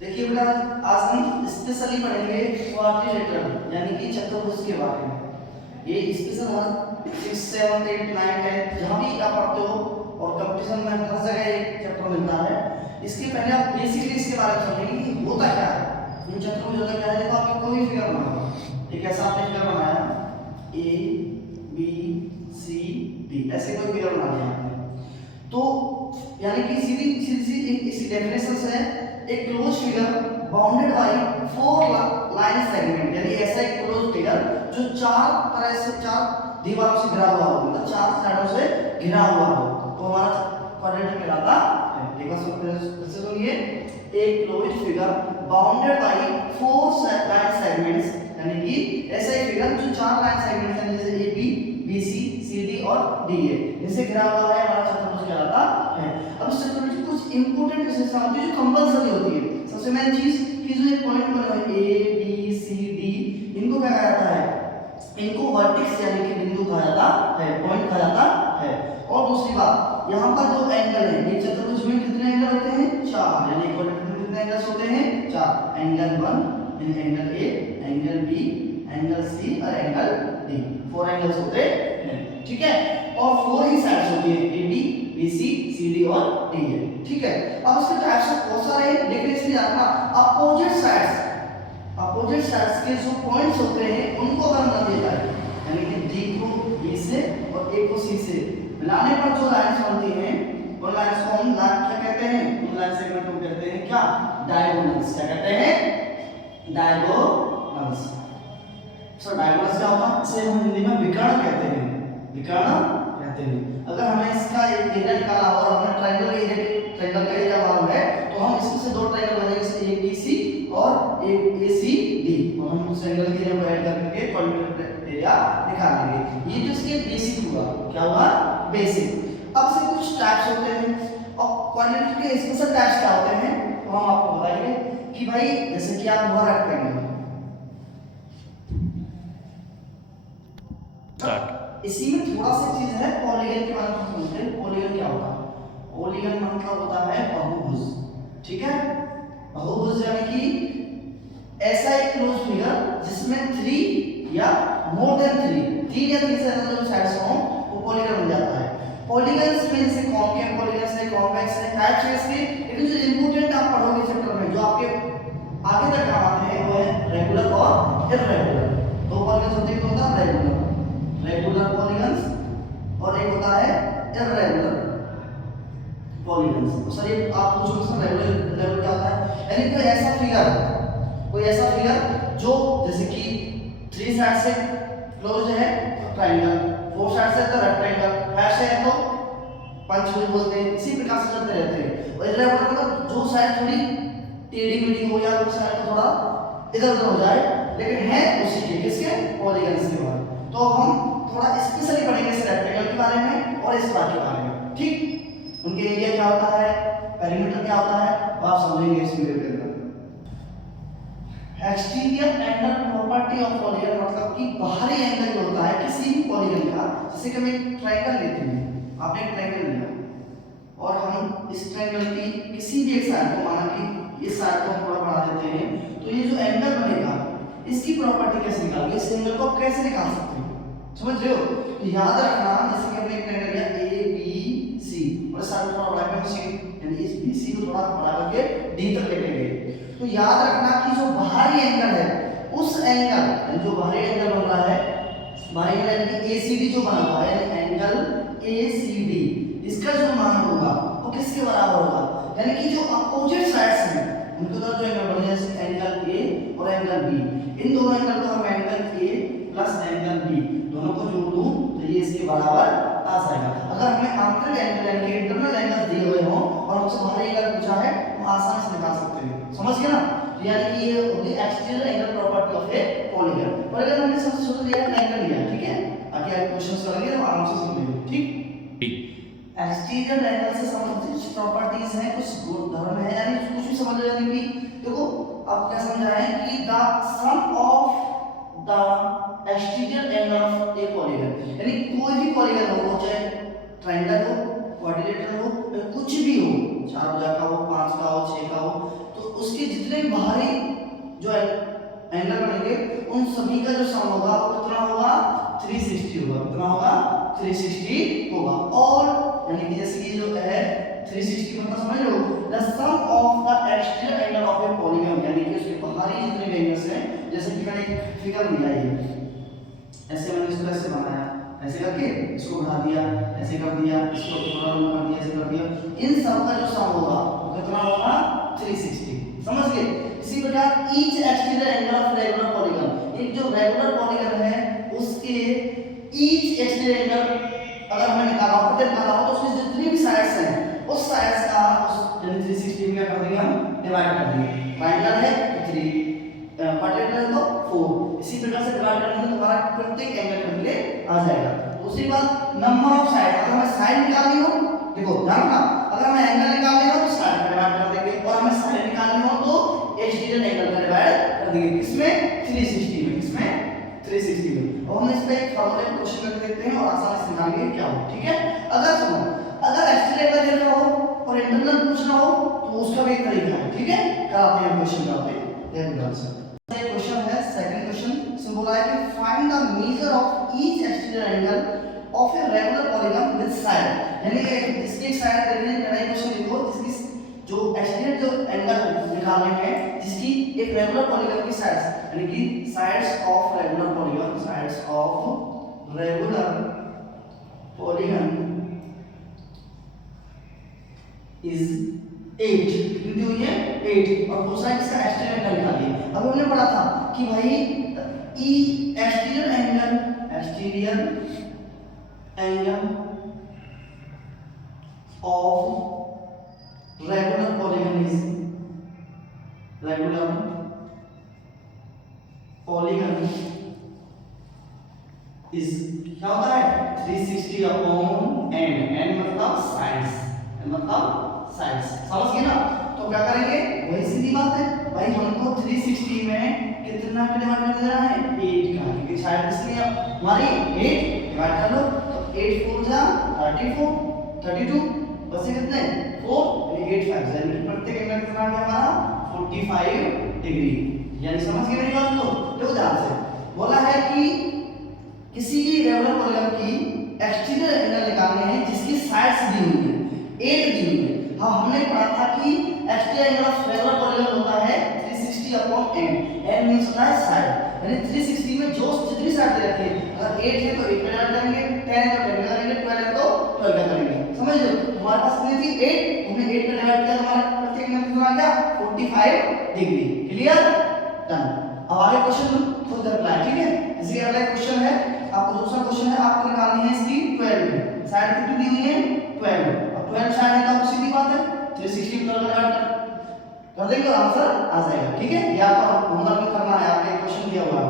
देखिए बेटा, आज हम स्पेशली पढ़ेंगे क्वाड्रिलेटरल यानी कि चतुर्भुज के बारे में। ये स्पेशल हर 6, 7, 8, 9, 10 जहाँ भी आप पढ़ते हो और कंपटीशन में हर जगह एक चैप्टर मिलता है। इसके पहले आप बेसिकली इसके बारे में समझेंगे कि होता क्या है। इन चैप्टर में होता क्या है, देखो आपने कोई फिगर बनाया, एक ऐसा आपने फिगर बनाया ए बी सी डी, ऐसे कोई फिगर बना दिया आपने, तो यानी कि सीधी सीधी एक इसी डेफिनेशन से एक close figure bounded by 4 line segment, यानी ऐसा एक क्लोज फिगर जो चार तरह से, चार दीवारों से घिरा हुआ हो, मतलब चार साइडों से घिरा हुआ हो, तो हमारा क्वाड्रेटर कहलाता है। एक बार फिर से सुनिए, एक close figure bounded by 4 line segments, यानी कि ऐसा एक फिगर जो चार लाइन सेगमेंट्स हैं, जैसे A B B C C D और डी ए, इनसे घिरा हुआ है, हमारा चतुर्भुज कहलाता है। अब इस चतुर्भुज की कुछ इंपॉर्टेंट विशेषताएं होती है जो कंपलसरी होती है। सबसे मेन चीज कि जो एक पॉइंट बना है ए बी सी डी, इनको क्या कहा जाता है, इनको वर्टेक्स यानी कि बिंदु कहा जाता है, पॉइंट कहा जाता है। और दूसरी बात, यहाँ पर जो एंगल है, एक चतुर्भुज में कितने एंगल होते हैं, 4, यानी क्वाड्रेटर में कितने एंगल्स होते हैं, 4। Angle 1, angle A, angle B, angle C और एंगल डी, 4 एंगल्स होते हैं, ठीक है। और 4 ही साइड्स होती है, A B B C C D और डी है, ठीक है। अब इसके टाइप्स बहुत सारे हैं, लेकिन इसलिए रखना अपोजिट साइड्स के जो पॉइंट्स होते हैं उनको अगर ना दिया जाए, यानी कि डी को बी से और ए को सी से मिलाने पर जो लाइंस बनती हैं, उन लाइंस को हम क्या कहते हैं, उन लाइन सेगमेंट को कहते हैं क्या, डायगोनल्स। क्या कहते हैं, डायगोनल्स। सो डायगोनल्स क्या होता है, इसे हम हिंदी में विकर्ण कहते हैं, विकर्ण कहते हैं। अगर हमें इसका एक एरिया निकालना हो और हमें ट्रायंगल का एरिया मालूम है, तो हम इसमें से दो ट्रायंगल बनेंगे, जैसे ए बी सी और ए सी डी, और हम उस एंगल के एरिया को ऐड करके क्वाड्रेटर एरिया निकाल लेंगे। ये तो इसके बेसिक हुआ, क्या हुआ, बेसिक। अब से कुछ टाइप्स होते हैं और क्वाड्रेटर के स्पेशल टाइप्स क्या होते हैं, तो हम आपको बताएंगे कि भाई जैसे कि आप हुआ रेक्टेंगल, इसी में थोड़ा सा चीज है, पॉलीगन के बारे में समझते हैं। पॉलीगन क्या होता है, पॉलीगन मतलब होता है बहुभुज, ठीक है। बहुभुज यानी कि ऐसा एक क्लोज फिगर जिसमें 3 या मोर देन 3 या 3 से ज्यादा जो साइड्स हो वो पॉलीगन बन जाता है। पॉलीगन्स में जैसे कॉन्केव पॉलीगन्स है, कॉन्वेक्स है, टाइप्स है इसके, लेकिन जो इंपॉर्टेंट आप पढ़ोगे चैप्टर में, जो आपके आगे तक काम आते हैं, वो है रेगुलर और इररेगुलर। दो पॉलीगन्स होते हैं, एक होता है रेगुलर पॉलीगन्स और एक होता है इररेगुलर पॉलीगन्स। सर ये आप पूछोगे सर रेगुलर क्या होता है, यानी कोई ऐसा फिगर जो जैसे कि 3 साइड से क्लोज है तो ट्रायंगल, 4 साइड से तो रेक्टेंगल, 5 से है तो पंचभुज बोलते हैं, इसी प्रकार से चलते रहते हैं। और इररेगुलर मतलब जो साइड थोड़ी टेढ़ी मेढ़ी हो या उस साइड थोड़ा इधर उधर हो जाए, लेकिन है उसी के, किसके, पॉलीगन्स के बारे में। तो हम थोड़ा स्पेशली पढ़ेंगे इस रेक्टेंगल के बारे में और इस पार्ट के बारे में, ठीक। उनके एरिया क्या होता है, पेरीमीटर क्या होता है, वो आप समझेंगे इस वीडियो के अंदर। Exterior angle property of polygon मतलब कि बाहरी एंगल होता है किसी भी पॉलीगन का। जैसे कि हम एक ट्रायंगल लेते हैं, आपने एक ट्रायंगल लिया और हम इस ट्रायंगल की किसी भी एक साइड को, माना कि इस साइड को हम थोड़ा बढ़ा देते हैं, तो ये जो एंगल बनेगा इसकी प्रॉपर्टी कैसे निकालोगे, इस एंगल को कैसे निकाल सकते हो, समझ रहे हो। तो याद रखना, जैसे कि हमने एक ट्रायंगल लिया ए बी सी और इस साइड थोड़ा बढ़ा के सी, यानी इस बी सी को थोड़ा बढ़ा करके डी तक लेके गए, तो याद रखना कि जो बाहरी एंगल है, उस एंगल जो बाहरी एंगल बन रहा है, बाहरी एंगल यानी कि एसीडी जो बना हुआ है, यानी एंगल एसीडी, इसका जो मान होगा वो किसके बराबर होगा, यानी कि जो अपोजिट साइड्स हैं उनके द्वारा जो एंगल बने, जैसे एंगल ए और एंगल बी, इन दोनों एंगल को हम angle A plus angle B दोनों को जोड़ दूं तो ये इसके बराबर आ जाएगा। अगर हमें आंतरिक एंगल यानी कि इंटरनल एंगल दिए हुए हों और हमसे बाहरी एंगल पूछा है, हम आसानी से निकाल सकते हैं, समझ गए ना। तो यानी कि ये होगी exterior angle property of a polygon. Polygon हमने सबसे शुरू लिया एंगल लिया, ठीक है, आगे आप क्वेश्चंस करेंगे तो आराम से समझेंगे, ठीक। एक्सटीरियर एंगल से संबंधित प्रॉपर्टीज हैं, कुछ गुणधर्म है, यानी कुछ भी समझ लो, यानी कि देखो आप क्या समझ रहे हैं कि the sum of the exterior angle of a polygon, यानी कोई भी पॉलीगन हो, चाहे ट्रायंगल हो, क्वाड्रिलेटरल हो, कुछ भी हो, 4 भुजा का हो, 5 का हो, 6 का हो, तो उसके जितने भी बाहरी जो एंगल बनेंगे उन सभी का जो सम होगा वो कितना होगा 360 होगा। कितना होगा 360 होगा। और यानी कि जैसे कि जो है 360 मतलब समझ लो the sum of the exterior angle of a polygon, यानी कि उसके बाहरी जितने भी एंगल्स हैं, जैसे कि मैंने एक फिगर दिया है, ऐसे मैंने इसको ऐसे बनाया, ऐसे करके इसको बढ़ा दिया, ऐसे कर दिया, इसको थोड़ा कम कर दिया, ऐसे कर दिया, इन सब का जो सम होगा वो कितना होगा 360। समझ गए। इसी प्रकार each exterior angle of regular polygon, एक जो रेगुलर पॉलीगन है उसके ईच एक्सटीरियर एंगल अगर हमें निकाला हो, प्रत्येक निकाला हो, तो उसकी जितनी भी साइड्स हैं उस साइड्स का उस यानी 360 में कर देंगे हम, डिवाइड कर देंगे। ट्रायंगल है तो 3, क्वाड्रेंगल है तो 4, इसी प्रकार से डिवाइड करने से तुम्हारा प्रत्येक एंगल का वैल्यू आ जाएगा। दूसरी बात नंबर ऑफ साइड, अगर हमें साइड निकालनी हो, देखो ध्यान रखना, अगर हमें एंगल निकालने हो तो साइड का डिवाइड कर देंगे, और हमें साइड निकालनी हो तो एक्सटीरियर एंगल का डिवाइड कर देंगे। किसमें 360 में, किसमें 360 में। और हम इस पे एक फार्मूला क्वेश्चन करके देखते हैं और आसानी से निकालेंगे क्या हो। ठीक है, अगर सुनो, अगर एक्सटीरियर का देना हो और इंटरनल पूछना हो तो उसका भी एक तरीका है। ठीक है, कराते हैं क्वेश्चन कराते हैं, ध्यान दो आंसर। ये क्वेश्चन है सेकंड क्वेश्चन, इसमें बोला है कि find the measure of each exterior angle of a regular polygon with side, यानी कि इसकी एक साइड दे रही है, क्वेश्चन लिखो जिसकी जो एक्सटीरियर जो एंगल निकालने हैं जिसकी एक रेगुलर पॉलीगन की साइड्स, यानी कि sides of regular polygon, sides of regular polygon is 8, कितनी हुई है 8, और दूसरा इसका एक्सटीरियर एंगल निकालिए। अभी हमने पढ़ा था कि भाई ई exterior angle of regular polygon is क्या होता है 360 अपॉन n मतलब साइड्स, मतलब साइड्स। समझ गए ना। तो क्या करेंगे, वही सीधी बात है भाई, हमको 360 में कितना का डिवाइड कर देना है 8 का, क्योंकि साइड इसलिए हमारी 8 डिवाइड कर लो, तो 8 4 जा 34 32 बचे कितने 4, यानी 8 5, यानी प्रत्येक एंगल कितना आ गया हमारा 45 डिग्री। यानी समझ गए मेरी बात को। देखो ध्यान से बोला है कि किसी भी रेगुलर पॉलीगन की एक्सटीरियर एंगल निकालने हैं जिसकी साइड्स दी हुई है 8 दी हुई है। हाँ, हमने पढ़ा था कि exterior angle of regular polygon होता है 360 अपॉन n मींस होता है साइड, यानी 360 में जो जितनी साइड दे रखी है, अगर 8 है तो 8 का डिवाइड करेंगे, 10 है तो 10 का करेंगे, 12 है तो 12 का करेंगे। समझ लो, हमारे पास कितनी थी 8, हमने 8 का डिवाइड किया तो हमारा प्रत्येक एंगल कितना आ गया 45 डिग्री। Clear, done. अब आगे क्वेश्चन खुद अप्लाई। ठीक है, इसी अगला क्वेश्चन है, आपको दूसरा क्वेश्चन है, आपको निकालनी है इसकी 12 साइड कितनी दी हुई है 12, अब 12 साइड है तो सीधी बात है 360 में डिवाइड कर देंगे और आंसर आ जाएगा। ठीक है, ये आपका होमवर्क में करना है, आपका क्वेश्चन दिया हुआ है।